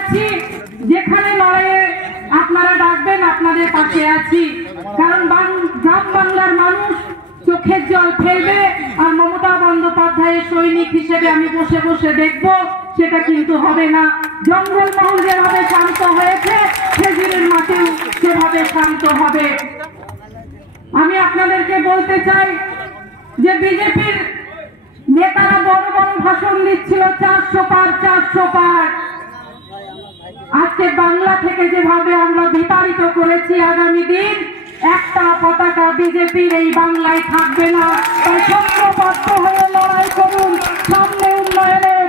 যাচ্ছি, যেখানে লড়াইয়ে আপনারা ডাকবেন আপনাদের পাশে আছি। কারণ গ্রাম বাংলার মানুষ চোখের জল ফেলবে আর মমতা বন্দ্যোপাধ্যায়ের সৈনিক হিসেবে আমি বসে বসে দেখব, সেটা কিন্তু হবে না। জঙ্গলমহল যেভাবে শান্ত হয়েছে, খেজুরের মাঠেও সেভাবে শান্ত হবে। আমি আপনাদেরকে বলতে চাই যে বিজেপির নেতারা বড় বড় ভাষণ দিচ্ছিল, 400 পার 400 পার। আজকে বাংলা থেকে যেভাবে আমরা বিতাড়িত করেছি, আগামী দিন একটা পতাকা বিজেপির এই বাংলায় থাকবে না। তাই সংঘবদ্ধ হয়ে লড়াই করুন, সামনে উন্নয়নের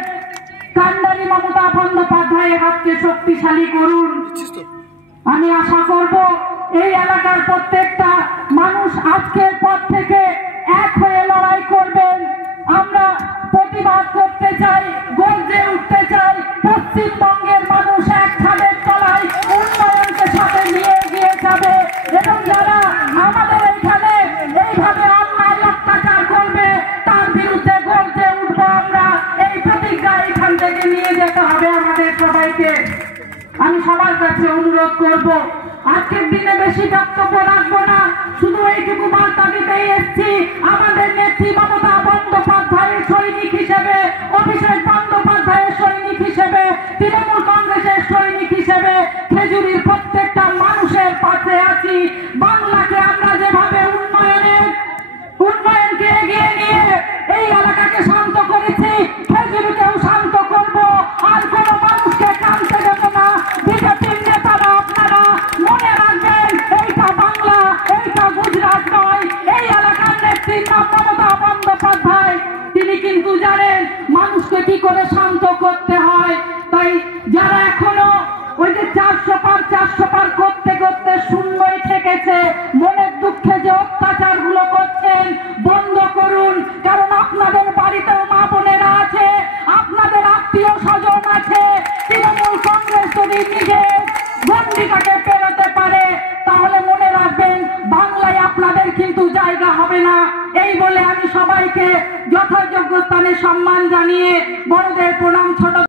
কান্ডারি মমতা বন্দ্যোপাধ্যায়ের হাতকে শক্তিশালী করুন। আমি আশা করব এই এলাকার প্রত্যেকটা মানুষ আজকের পর থেকে এক হয়ে লড়াই করবেন। আমরা প্রতিবাদ করতে চাই, গর্জে উঠতে চাই। পশ্চিমবঙ্গের মানুষ এক ছাদের তলায় উন্নয়নকে সাথে নিয়ে এগিয়ে যাবে এবং যারা আমাদের এখানে এইভাবে অন্যায় অত্যাচার করবে তার বিরুদ্ধে গর্জে উঠবো আমরা। এই প্রতিজ্ঞা এখান থেকে নিয়ে যেতে হবে আমাদের সবাইকে। আমি সবার কাছে অনুরোধ করব, আজকের দিনে বেশি বক্তব্য রাখবো না, শুধু এইটুকু বার্তা দিতেই এসছি। আমাদের নেত্রী মমতা বন্দ্যোপাধ্যায়ের সৈনিক হিসেবে, অভিষেক বন্দ্যোপাধ্যায়ের সৈনিক হিসেবে, তৃণমূল কংগ্রেসের সৈনিক হিসেবে খেজুরির প্রত্যেকটা মানুষের পাশে আছি। বাংলাকে আমরা যেভাবে উন্নয়নকে এগিয়ে নিয়ে এই এলাকাকে শান্ত করেছি, খেজুরিকেও শান্ত করব। আর কোন মানুষকে কানতে দেব না। বিজেপির নেতারা আপনারা মনে রাখবেন, এইটা বাংলা, এইটা গুজরাট নয়। এই এলাকার নেত্রীর নাম মমতা বন্দ্যোপাধ্যায়। তিনি কিন্তু জানেন মানুষকে কি করে শান্ত করতে হয়। তাই যারা এখনো ওই যে 400 পার 400 পার করতে করতে শূন্যই ঠেকেছে, মনের দুঃখে যে অত্যাচার গুলো করছেন বন্ধ করুন। কারণ আপনাদের বাড়িতেও মা বোনেরা আছে, আপনাদের আত্মীয় স্বজন আছে। তৃণমূল কংগ্রেস যদি নিজের গন্ডিটাকে পেরোতে পারে তাহলে মনে রাখবেন বাংলায় আপনাদের কিন্তু জায়গা হবে না। এই বলে আমি সবাইকে যথাযোগ্য স্থানে সম্মান জানিয়ে বড়দের প্রণাম, ছোট